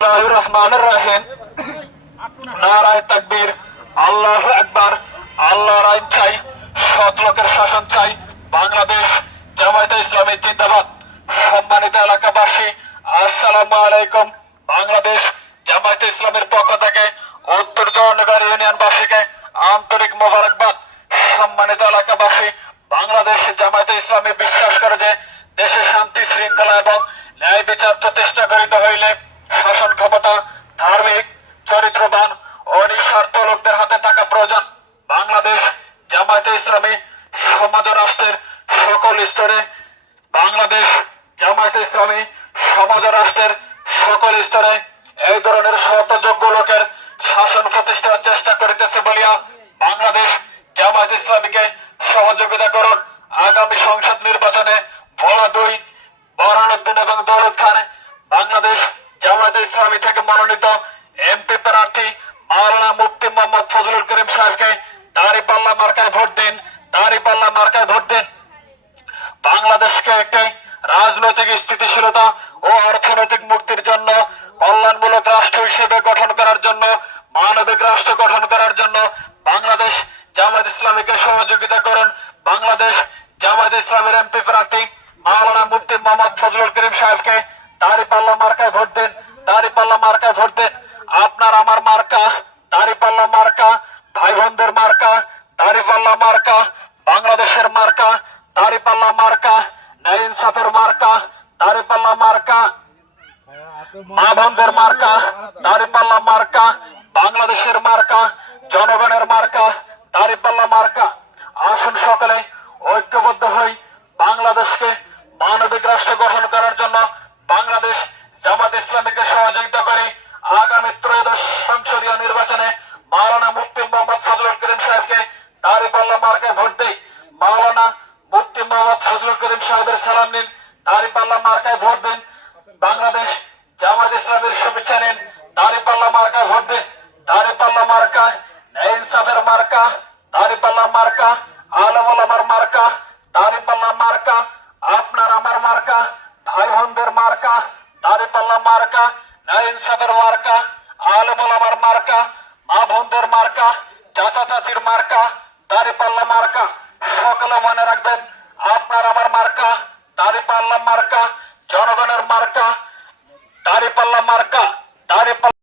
রহমানির রহিম। নারায়ে তাকবীর, আল্লাহু আকবার। আল্লাহর আইন চাই, সৎ লোকের শাসন চাই। বাংলাদেশ জামায়াতে ইসলামী জিন্দাবাদ। সম্মানিত এলাকাবাসী, আসসালামু আলাইকুম। বাংলাদেশ জামায়াতে ইসলামের পক্ষ থেকে উত্তর জয়নগর ইউনিয়নবাসীকে আন্তরিক মোবারকবাদ। সম্মানিত এলাকাবাসী, বাংলাদেশ জামায়াতে ইসলামী বিশ্বাস করে যে দেশে শান্তি শৃঙ্খলা এবং ন্যায় বিচার প্রতিষ্ঠা করিতে হইলে শাসন ক্ষমতা ধার্মিক, চরিত্রবান ও নিঃস্বার্থ লোকদের হাতে থাকা প্রয়োজন। বাংলাদেশ জামায়াতে ইসলামী সমাজ রাষ্ট্রের সকল স্তরে বাংলাদেশ জামায়াতে ইসলামী সমাজ রাষ্ট্রের সকল স্তরে এই ধরনের শতযোগ্য লোকের শাসন প্রতিষ্ঠার চেষ্টা করিতেছে বলিয়া বাংলাদেশ জামায়াতে ইসলামীকে সহযোগিতা করুন। আগামী সংসদ নির্বাচনে ভোলা 2 বরহানুদ্দিন এবং দৌলত খান বাংলাদেশ জামায়াতে ইসলামী থেকে মনোনীত এমপি প্রার্থী মাওলানা মুফতি মোহাম্মদ ফজলুল করিম সাহেবকে দাঁড়িপাল্লা মার্কায় ভোট দিন, দাঁড়িপাল্লা মার্কায় ভোট দিন। বাংলাদেশকে একটি রাজনৈতিক স্থিতিশীলতা ও অর্থনৈতিক মুক্তির জন্য, কল্যাণমূলক রাষ্ট্র হিসেবে গঠন করার জন্য, মানবিক রাষ্ট্র গঠন করার জন্য বাংলাদেশ জামায়াত ইসলামীকে সহযোগিতা করুন। বাংলাদেশ জামায়াত ইসলামের এমপি প্রার্থী মাওলানা মুফতি মোহাম্মদ ফজলুল করিম সাহেবকে দাঁড়িপাল্লা মার্কায় ভোট দিন, দাঁড়িপাল্লা মার্কায় ভোট দিন। আপনার আমার মার্কা দাঁড়িপাল্লা মার্কা, ভাই বোনদের মার্কা দাঁড়িপাল্লা মার্কা, বাংলাদেশের মার্কা দাঁড়িপাল্লা মার্কা, ন্যায় ইনসাফের মার্কা দাঁড়িপাল্লা মার্কা, মা বোনদের মার্কা দাঁড়িপাল্লা মার্কা, বাংলাদেশের মার্কা, জনগণের মার্কা দাঁড়িপাল্লা মার্কা। আসুন সকলে ঐক্যবদ্ধ হই, বাংলাদেশকে মানবিক রাষ্ট্র গঠন করার জন্য বাংলাদেশ জামায়াত ইসলামীকে সহযোগিতা করি। আগামী ত্রয়োদশ সংসদীয় নির্বাচনে মাওলানা মুফতি মোহাম্মদ ফজলুল করিম সাহেবকে দাঁড়িপাল্লা মার্কায় ভোট দেই। মাওলানা মুফতি মোহাম্মদ ফজলুল করিম সাহেবের সালাম নিন, দাঁড়িপাল্লা মার্কায় ভোট দিন। বাংলাদেশ জামায়াত ইসলামীর শুভেচ্ছা নিন, দাঁড়িপাল্লা মার্কায় ভোট দিন। দাঁড়িপাল্লা মার্কা ন্যায় ইনসাফের মার্কা, দাঁড়িপাল্লা মার্কা আলেম ওলামার মার্কা, দাঁড়িপাল্লা মার্কা আপনার আমার মার্কা, ভাই বোনদের মার্কা দাঁড়িপাল্লা মার্কা, ন্যায় ইনসাফের মার্কা, আলেম ওলামার মার্কা, মা বোনদের মার্কা, চাচা চাচির মার্কা দাঁড়িপাল্লা মার্কা। সকলে মনে রাখবেন, আপনার আমার মার্কা দাঁড়িপাল্লা মার্কা, জনগণের মার্কা।